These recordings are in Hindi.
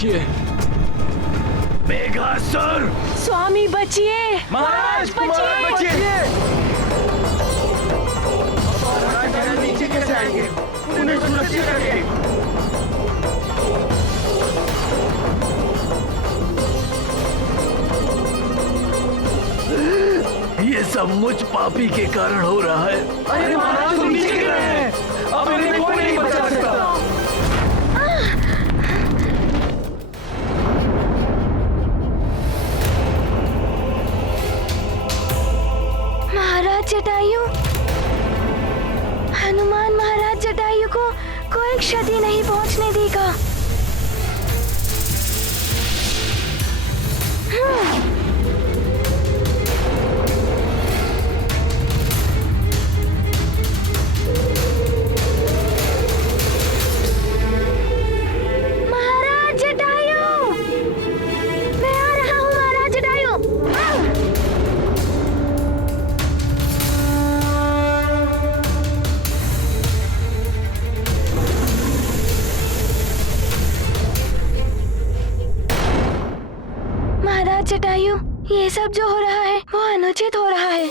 देखिए। मेघासुर! स्वामी बचिए, महाराज बचिए। नीचे कैसे आएंगे? उन्हें सुरक्षित रखें। ये सब मुझ पापी के कारण हो रहा है। अरे महाराज तुम नीचे गिर रहे हैं, अब इन्हें कोई नहीं बचा सकता। महाराज जटायु, हनुमान महाराज जटायु को कोई क्षति नहीं पहुंचने देगा। महाराज जटायु, मैं आ रहा हूँ महाराज जटायु। महाराज जटायु, ये सब जो हो रहा है वो अनुचित हो रहा है।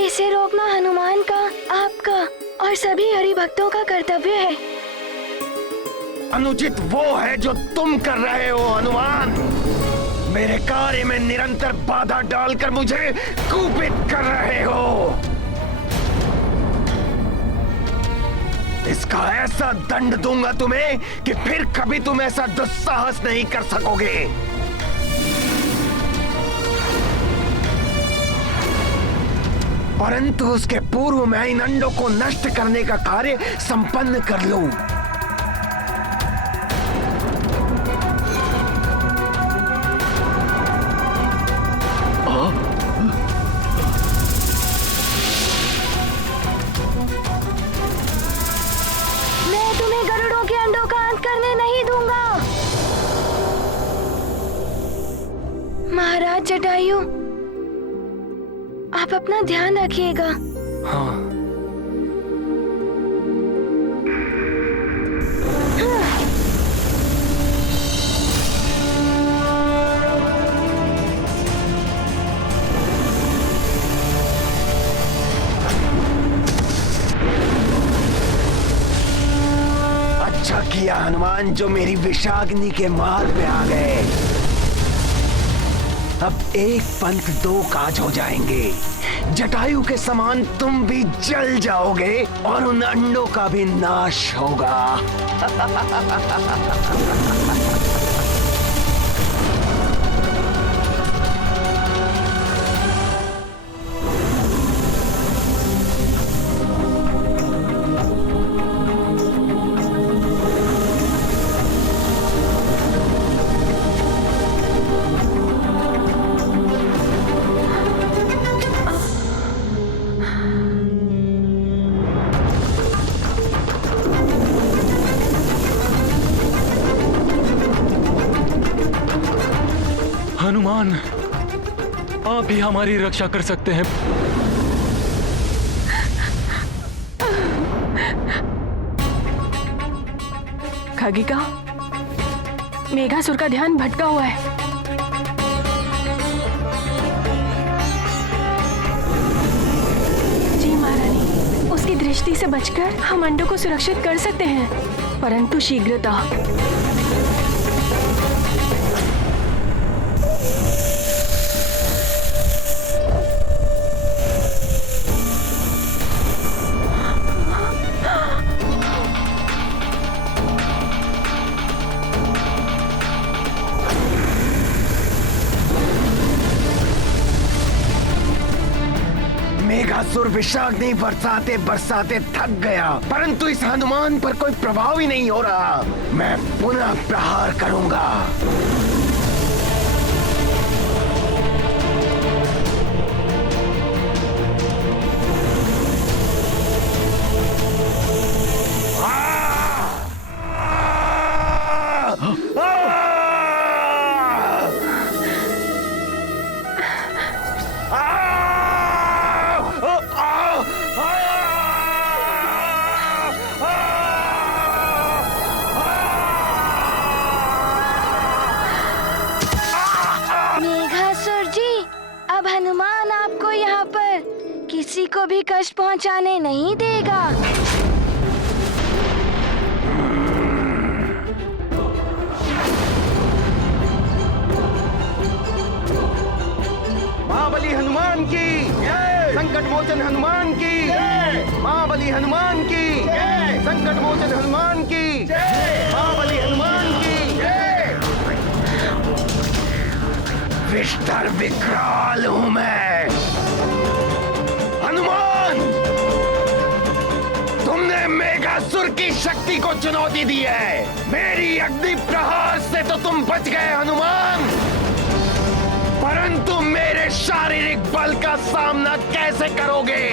इसे रोकना हनुमान का, आपका और सभी हरि भक्तों का कर्तव्य है। अनुचित वो है जो तुम कर रहे हो हनुमान। मेरे कार्य में निरंतर बाधा डालकर मुझे कुपित कर रहे हो। इसका ऐसा दंड दूंगा तुम्हें कि फिर कभी तुम ऐसा दुस्साहस नहीं कर सकोगे। परंतु उसके पूर्व मैं इन अंडों को नष्ट करने का कार्य संपन्न कर लूं। मैं तुम्हें गरुड़ों के अंडों का अंत करने नहीं दूंगा। महाराज जटायु, आप अपना ध्यान रखिएगा। हाँ। अच्छा किया हनुमान जो मेरी विषाग्नि के मार्ग पे आ गए। अब एक पंथ दो काज हो जाएंगे। जटायु के समान तुम भी जल जाओगे और उन अंडों का भी नाश होगा। हनुमान, आप ही हमारी रक्षा कर सकते हैं। खगिका, मेघासुर का ध्यान भटका हुआ है। जी महारानी, उसकी दृष्टि से बचकर हम अंडों को सुरक्षित कर सकते हैं, परंतु शीघ्रता। मेघासुर विषाग्नि बरसाते बरसाते थक गया, परंतु इस हनुमान पर कोई प्रभाव ही नहीं हो रहा। मैं पुनः प्रहार करूंगा। जाने नहीं देगा। महाबली हनुमान की जय, संकट मोचन हनुमान की जय, महाबली हनुमान की जय, संकट मोचन हनुमान की जय, महाबली हनुमान की जय। विष्टर विकराल हूं मैं। हनुमान, तुमने मेघासुर की शक्ति को चुनौती दी है। मेरी अग्नि प्रहार से तो तुम बच गए हनुमान, परंतु मेरे शारीरिक बल का सामना कैसे करोगे?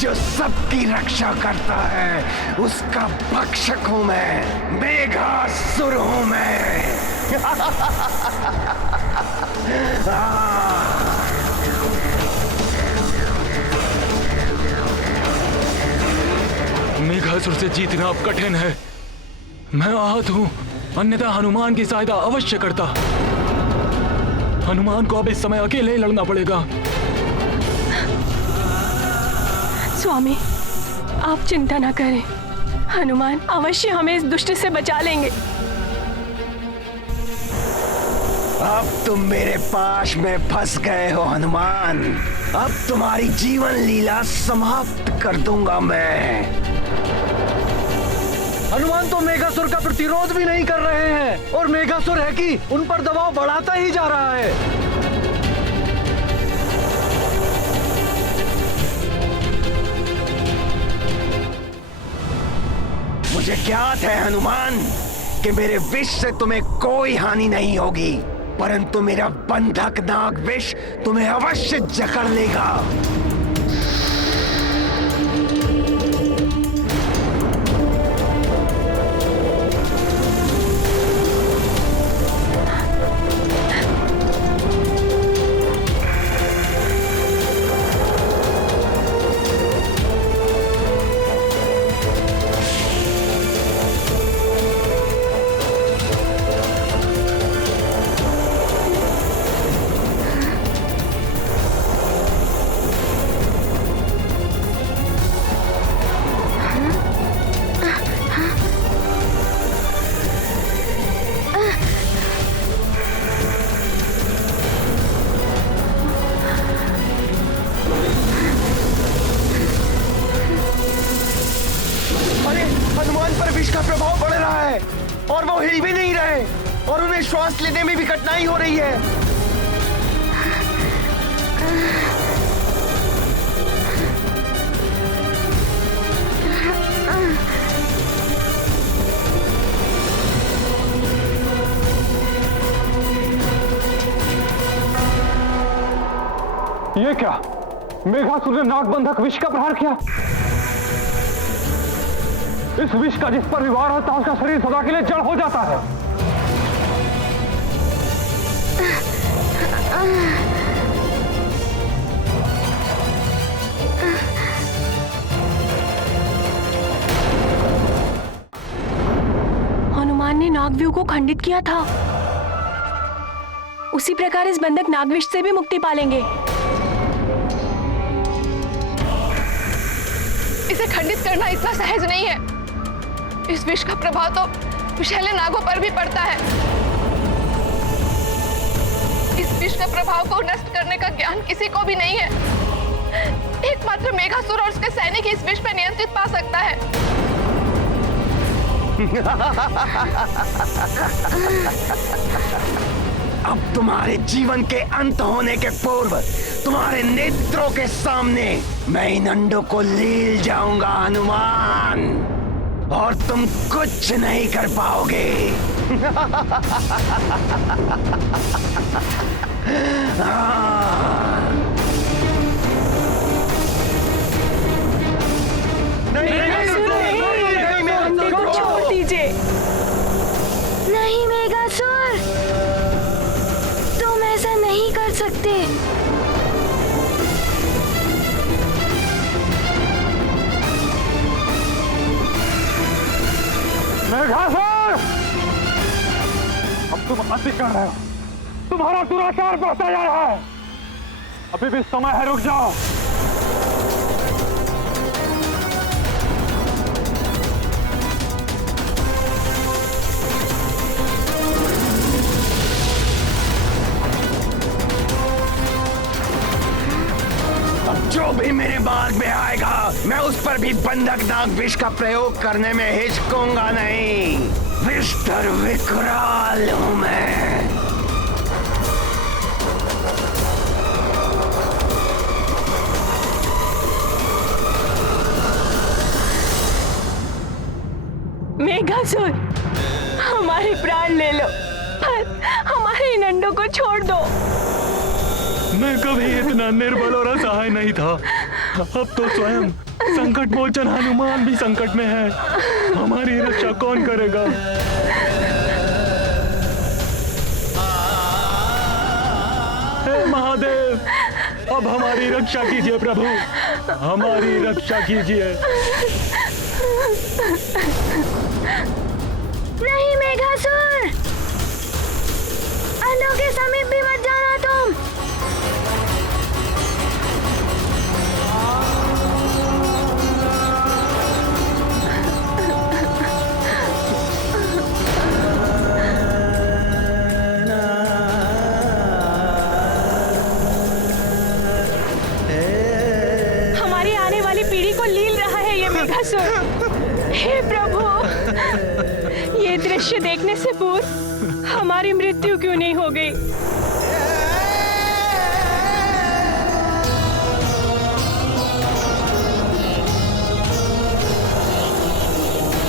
जो सबकी रक्षा करता है उसका भक्षक हूं मैं, मेघासुर हूं मैं। मेघासुर से जीतना अब कठिन है। मैं आहत हूं, अन्यथा हनुमान की सहायता अवश्य करता। हनुमान को अब इस समय अकेले ही लड़ना पड़ेगा। स्वामी, आप चिंता न करें, हनुमान अवश्य हमें इस दुष्ट से बचा लेंगे। अब तुम मेरे पाश में फंस गए हो हनुमान। अब तुम्हारी जीवन लीला समाप्त कर दूंगा मैं। हनुमान तो मेघासुर का प्रतिरोध भी नहीं कर रहे हैं और मेघासुर है कि उन पर दबाव बढ़ाता ही जा रहा है। मुझे ज्ञात है हनुमान कि मेरे विष से तुम्हें कोई हानि नहीं होगी, परंतु मेरा बंधक नाग विष तुम्हें अवश्य जकड़ लेगा। हनुमान पर विष का प्रभाव बढ़ रहा है और वो हिल भी नहीं रहे और उन्हें श्वास लेने में भी कठिनाई हो रही है। ये क्या? मेघासुर ने नागबंधक विष का प्रहार किया। इस विष का जिस पर भी वार होता है उसका शरीर सदा के लिए जड़ हो जाता है। हनुमान ने नागव्यूह को खंडित किया था, उसी प्रकार इस बंधक नागविष से भी मुक्ति पालेंगे। इसे खंडित करना इतना सहज नहीं है। इस विष का प्रभाव तो विषैले नागों पर भी पड़ता है। इस विष के प्रभाव को नष्ट करने का ज्ञान किसी को भी नहीं है। एकमात्र मेघासुर और उसके सैनिक इस विष पर नियंत्रित पा सकता है। अब तुम्हारे जीवन के अंत होने के पूर्व तुम्हारे नेत्रों के सामने मैं इन अंडों को लील जाऊंगा हनुमान, और तुम कुछ नहीं कर पाओगे। छोड़ दीजिए। नहीं मेघासुर, तुम ऐसा नहीं कर सकते। मेघासुर, अब तुम अति कर रहे हो। तुम्हारा दुराचार बढ़ता जा रहा है। अभी भी समय है, रुक जाओ। जो भी मेरे मार्ग में आएगा मैं उस पर भी बंधक नाग विष का प्रयोग करने में हिचकूंगा नहीं। विस्तर विकराल हूं मैं। मेघासुर, हमारे प्राण ले लो, पर हमारे इन अंडों को छोड़ दो। मैं कभी इतना निर्बल और असहाय नहीं था। अब तो स्वयं संकट मोचन हनुमान भी संकट में है। हमारी रक्षा कौन करेगा? हे महादेव, अब हमारी रक्षा कीजिए प्रभु, हमारी रक्षा कीजिए। नहीं मेघासुर, अंडों के समीप भी मत जाना तुम। हमारी आने वाली पीढ़ी को लील रहा है ये मेघासुर। हे प्रभु, ये दृश्य देखने से पूर्व हमारी मृत्यु क्यों नहीं हो गई?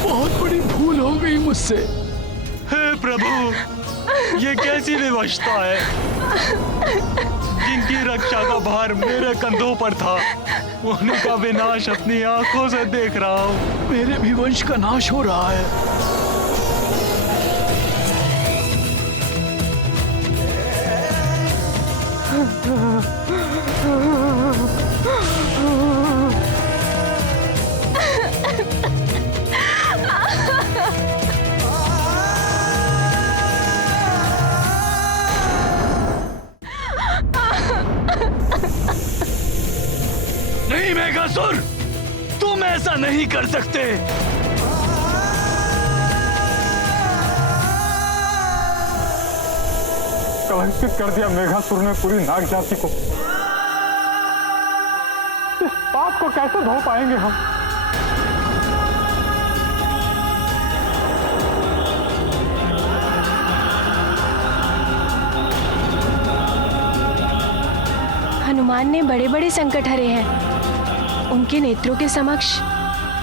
बहुत बड़ी भूल हो गई मुझसे। हे प्रभु, ये कैसी विवशता है? जिनकी रक्षा का भार मेरे कंधों पर था, उनका विनाश अपनी आंखों से देख रहा हूँ। मेरे भी वंश का नाश हो रहा है। नहीं मेघासुर, तुम ऐसा नहीं कर सकते। कलंकित कर दिया मेघासुर ने पूरी नाग जाति को। इस पाप को कैसे धो पाएंगे हम? हनुमान ने बड़े बड़े संकट हरे हैं, उनके नेत्रों के समक्ष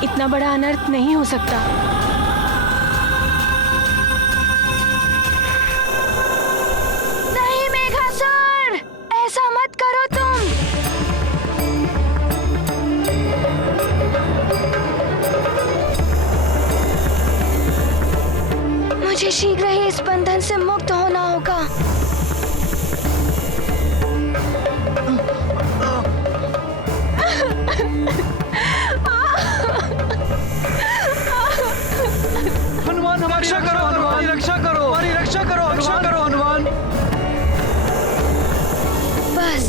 इतना बड़ा अनर्थ नहीं हो सकता। नहीं मेघासुर, ऐसा मत करो तुम। मुझे शीघ्र ही इस बंधन से मुक्त होना होगा। हनुमान, हमारी रक्षा करो, हनुमान रक्षा करो, हमारी रक्षा करो, रक्षा करो हनुमान। बस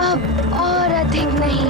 अब और अधिक नहीं।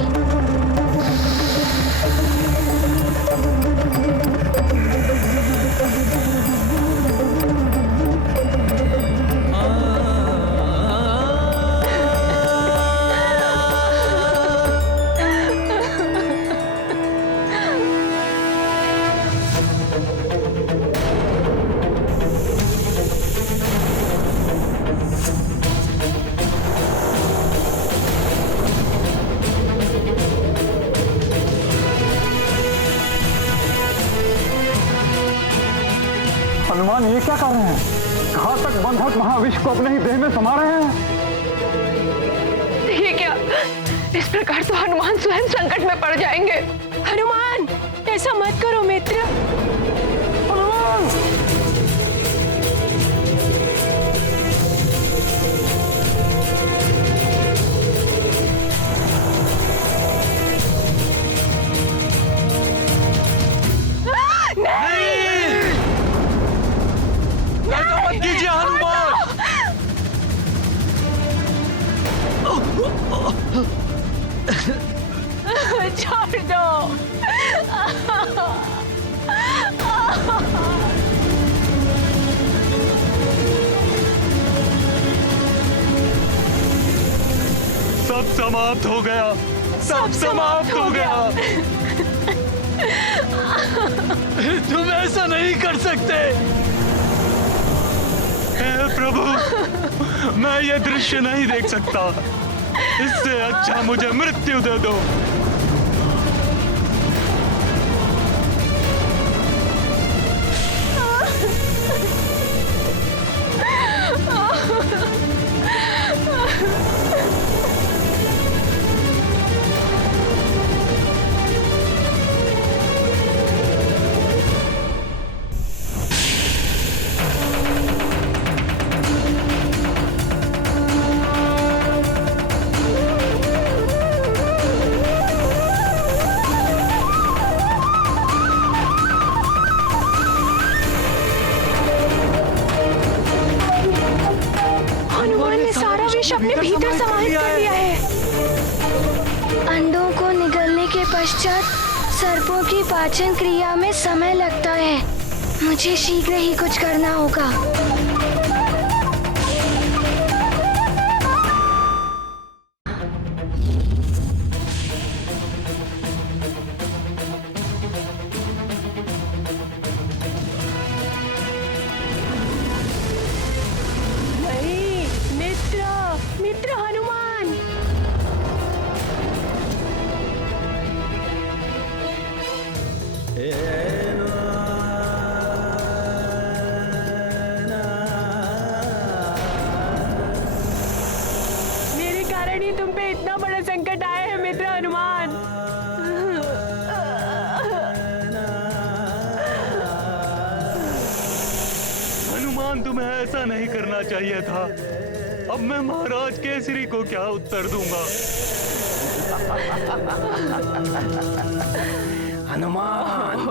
क्या कर रहे हैं? घातक बंधक महाविष को अपने ही देह में समा रहे हैं। ये क्या? इस प्रकार तो हनुमान स्वयं संकट में पड़ जाएंगे। हनुमान, ऐसा मत करो मित्र। हनुमान! ऐसा मत कीजिए हनुमान। छोड़ दो। सब समाप्त हो गया, सब समाप्त हो गया। तुम ऐसा नहीं कर सकते। हे प्रभु, मैं ये दृश्य नहीं देख सकता। इससे अच्छा मुझे मृत्यु दे दो। अपने भीतर समाहित कर लिया है। अंडों को निगलने के पश्चात सर्पों की पाचन क्रिया में समय लगता है। मुझे शीघ्र ही कुछ करना होगा। मित्र हनुमान, मेरे कारण ही तुम पे इतना बड़ा संकट आया है मित्र हनुमान। हनुमान, तुम्हें ऐसा नहीं करना चाहिए था। अब मैं महाराज केसरी को क्या उत्तर दूंगा? हनुमान,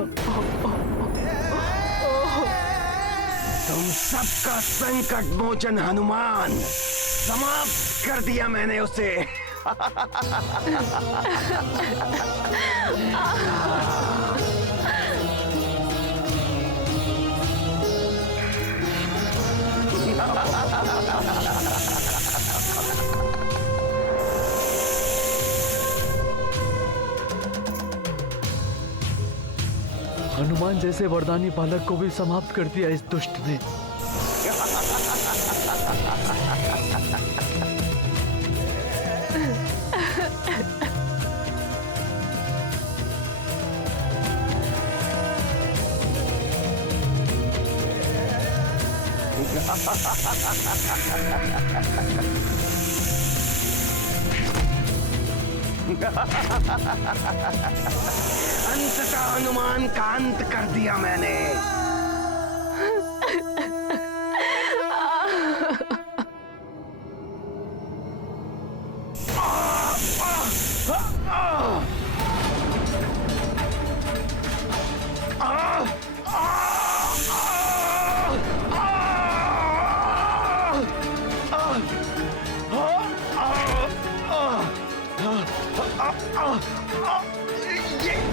तुम सबका संकट मोचन हनुमान, समाप्त कर दिया मैंने उसे। हनुमान जैसे वरदानी बालक को भी समाप्त कर दिया इस दुष्ट ने। अंततः हनुमान का अंत कर दिया मैंने।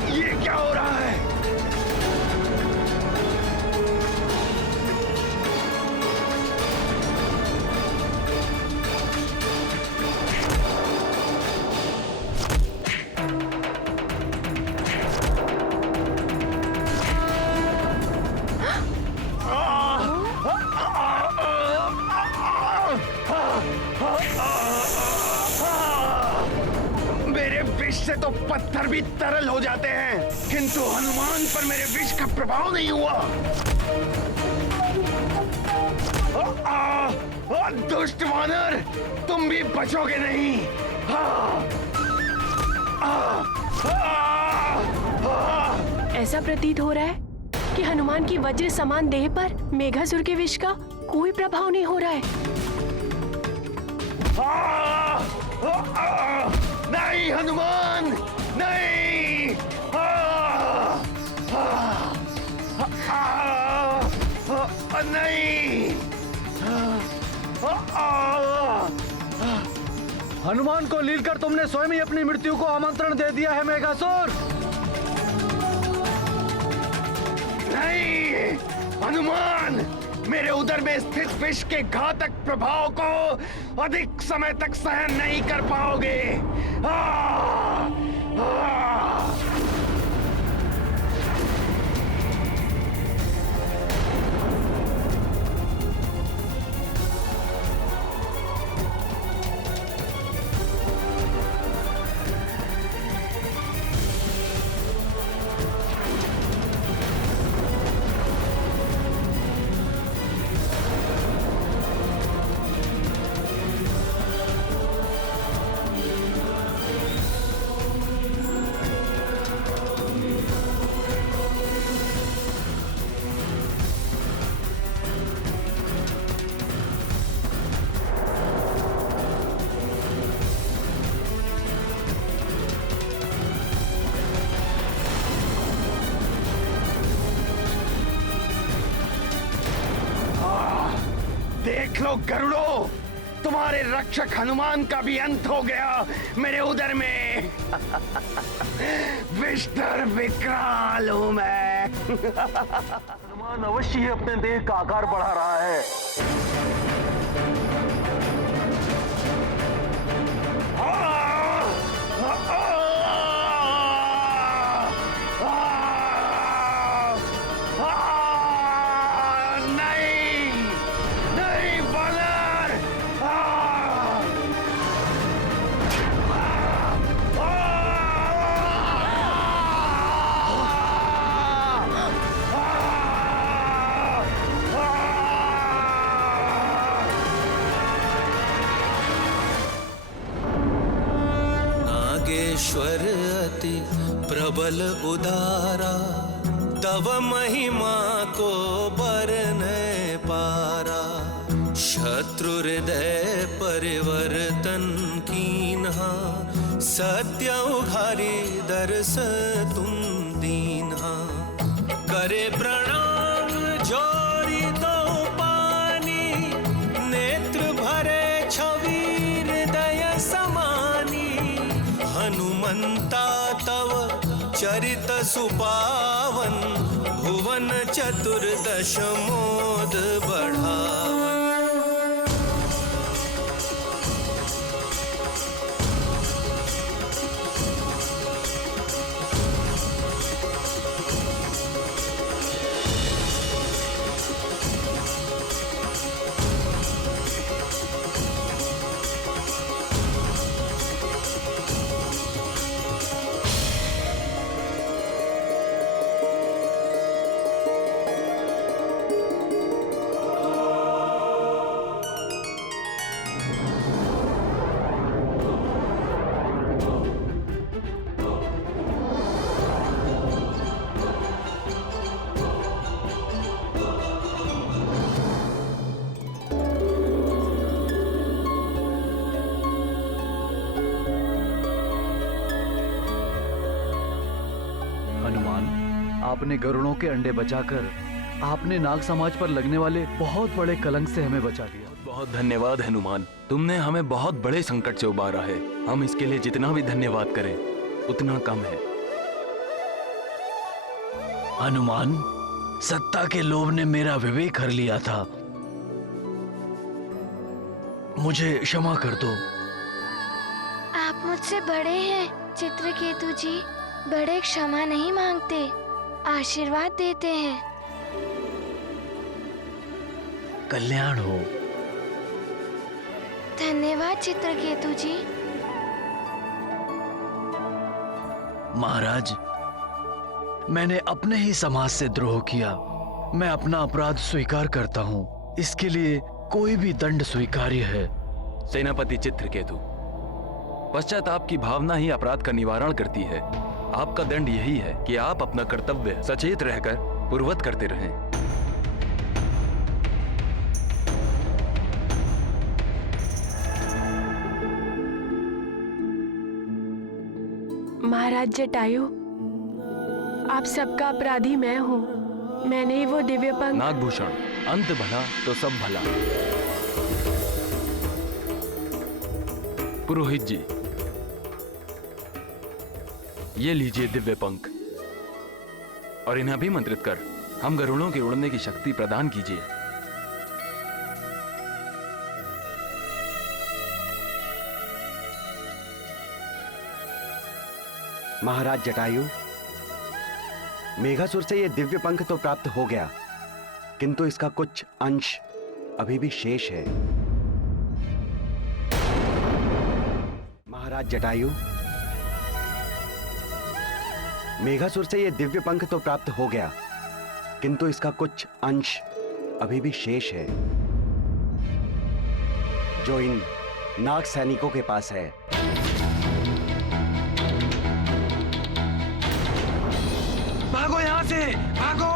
ये क्या हो रहा है? मेरे विष से तो पत्थर भी तरल हो जाते हैं, किंतु हनुमान पर मेरे विष का प्रभाव नहीं हुआ। दुष्ट वानर, तुम भी बचोगे नहीं। ऐसा प्रतीत हो रहा है कि हनुमान की वज्र समान देह पर मेघासुर के विष का कोई प्रभाव नहीं हो रहा है। नहीं हनुमान, नहीं। नहीं। हनुमान को लील कर तुमने स्वयं ही अपनी मृत्यु को आमंत्रण दे दिया है मेघासुर। नहीं हनुमान, मेरे उदर में स्थित विष के घातक प्रभाव को अधिक समय तक सहन नहीं कर पाओगे। देख लो गरुड़ो, तुम्हारे रक्षक हनुमान का भी अंत हो गया मेरे उदर में। विष्टर विकराल हूं मैं। हनुमान अवश्य ही अपने देह का आकार बढ़ा रहा है। नागेश्वर अति प्रबल उदारा, तव महिमा को बरने पारा। शत्रु हृदय परिवर्तन कीन्हा, सत्य उघारी दर्श तुम दीन्हा। करे प्रणाम जोरी दो पानी, नेत्र भरे छवि हृदय समानी। हनुमंता तव चरित सुपावन, भुवन चतुर्दश मोद बढ़ावन। आपने गरुड़ों के अंडे बचाकर आपने नाग समाज पर लगने वाले बहुत बड़े कलंक से हमें बचा लिया। बहुत धन्यवाद हनुमान, तुमने हमें बहुत बड़े संकट से उबारा है। हम इसके लिए जितना भी धन्यवाद करें उतना कम है। हनुमान, सत्ता के लोभ ने मेरा विवेक हर लिया था, मुझे क्षमा कर दो। आप मुझसे बड़े हैं चित्रकेतु जी, बड़े क्षमा नहीं मांगते, आशीर्वाद देते हैं। कल्याण हो। धन्यवाद चित्रकेतु जी। महाराज, मैंने अपने ही समाज से द्रोह किया। मैं अपना अपराध स्वीकार करता हूँ। इसके लिए कोई भी दंड स्वीकार्य है। सेनापति चित्रकेतु, पश्चाताप की भावना ही अपराध का निवारण करती है। आपका दंड यही है कि आप अपना कर्तव्य सचेत रहकर पूर्ववत करते रहें। महाराज जटायु, आप सबका अपराधी मैं हूँ। मैंने ही वो दिव्य पंख। नागभूषण, अंत भला तो सब भला। पुरोहित जी, ये लीजिए दिव्य पंख और इन्हें अभिमंत्रित कर हम गरुड़ों के उड़ने की शक्ति प्रदान कीजिए। महाराज जटायु, मेघासुर से यह दिव्य पंख तो प्राप्त हो गया, किंतु इसका कुछ अंश अभी भी शेष है। महाराज जटायु, मेघासुर से यह दिव्य पंख तो प्राप्त हो गया, किंतु इसका कुछ अंश अभी भी शेष है, जो इन नाग सैनिकों के पास है। भागो यहाँ से, भागो!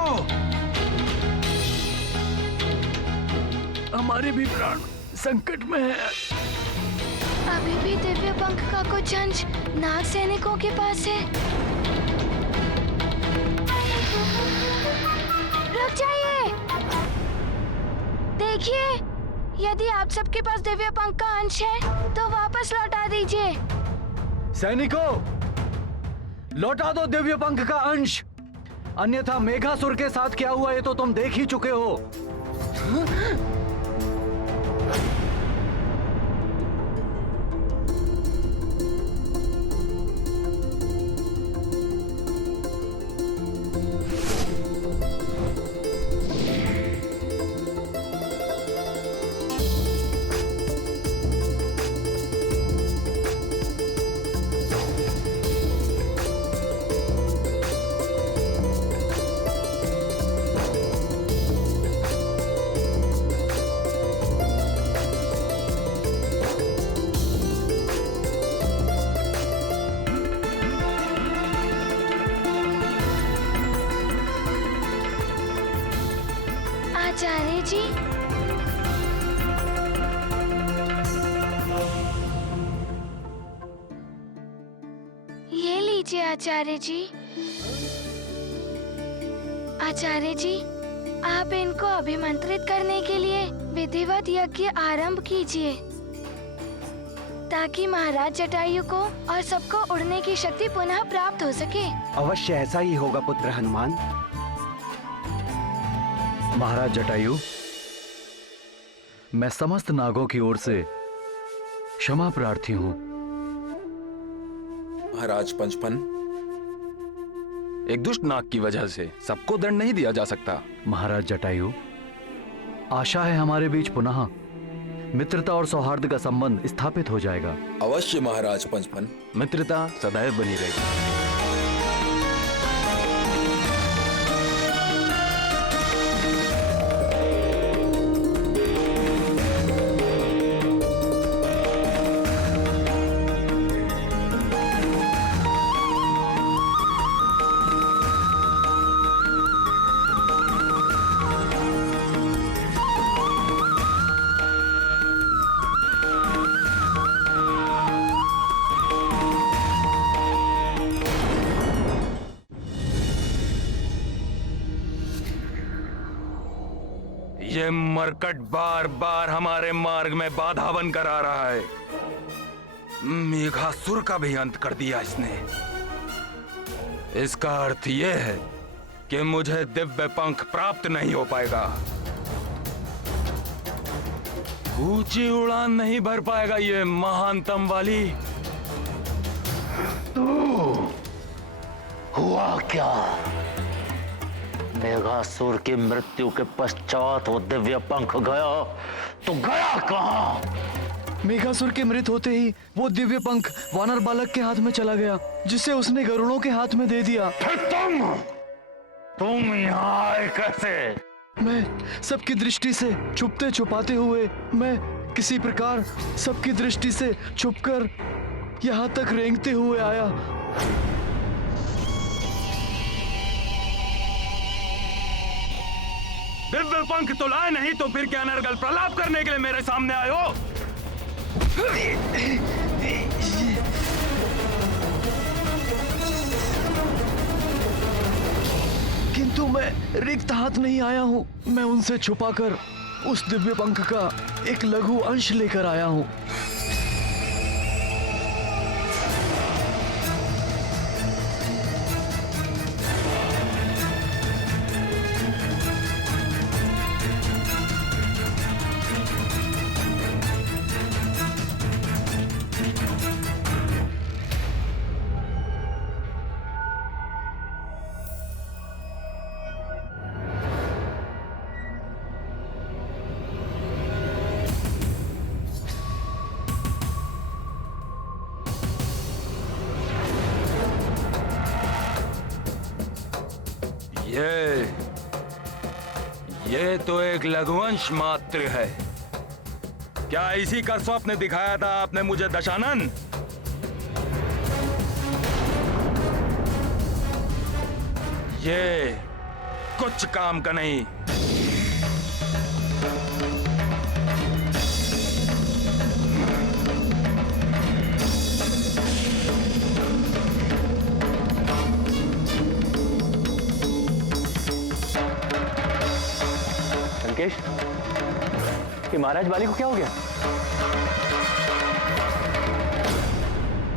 हमारे भी प्राण संकट में है। अभी भी दिव्य पंख का कुछ अंश नाग सैनिकों के पास है। रुक जाइए! देखिए, यदि आप सबके पास दिव्य पंख का अंश है तो वापस लौटा दीजिए। सैनिकों, लौटा दो दिव्य पंख का अंश, अन्यथा मेघासुर के साथ क्या हुआ ये तो तुम देख ही चुके हो। आचार्य जी, ये लीजिए आचार्य जी। आचार्य जी, आप इनको अभिमंत्रित करने के लिए विधिवत यज्ञ आरंभ कीजिए, ताकि महाराज जटायु को और सबको उड़ने की शक्ति पुनः प्राप्त हो सके। अवश्य ऐसा ही होगा पुत्र हनुमान। महाराज जटायु, मैं समस्त नागों की ओर से क्षमा प्रार्थी हूँ। महाराज पंचफन, एक दुष्ट नाग की वजह से सबको दंड नहीं दिया जा सकता। महाराज जटायु, आशा है हमारे बीच पुनः मित्रता और सौहार्द का संबंध स्थापित हो जाएगा। अवश्य महाराज पंचफन, मित्रता सदैव बनी रहेगी। ये मरकट बार बार हमारे मार्ग में बाधा बनकर आ रहा है। मेघासुर का भी अंत कर दिया इसने। इसका अर्थ यह है कि मुझे दिव्य पंख प्राप्त नहीं हो पाएगा। ऊंची उड़ान नहीं भर पाएगा ये महानतम वाली। हुआ क्या? मेघासुर की मृत्यु के पश्चात वो दिव्य पंख गया तो गया कहां? मेघासुर के मृत होते ही वो दिव्य पंख वानर बालक के हाथ में चला गया, जिसे उसने गरुड़ों के हाथ में दे दिया। फिर तुम यहाँ आए कैसे? मैं सबकी दृष्टि से छुपते छुपाते हुए, मैं किसी प्रकार सबकी दृष्टि से छुपकर यहाँ तक रेंगते हुए आया। दिव्य पंख तो लाए नहीं तो फिर क्या नरगल प्रलाप करने के लिए मेरे सामने आए हो? किंतु मैं रिक्त हाथ नहीं आया हूँ। मैं उनसे छुपाकर उस दिव्य पंख का एक लघु अंश लेकर आया हूँ। ये तो एक लघुवंश मात्र है। क्या इसी का स्वप्न दिखाया था आपने मुझे दशानन? ये कुछ काम का नहीं। लंकेश, कि महाराज बाली को क्या हो गया?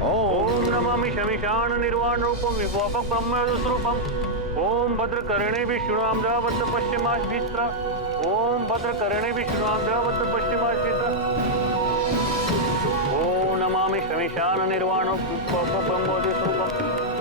ओम नमामि शमिशान निर्वाण रूपम विवापक ब्रह्म स्वरूपम। ओम भद्र कर्णे विष्णुनाम देववत्त पश्चिमाश्वित्र। ओम भद्र कर्णे विष्णुनाम देववत्त पश्चिमाश्वित्र। ओम नमामि शमिशान निर्वाण रूपम ब्रह्म स्वरूपम।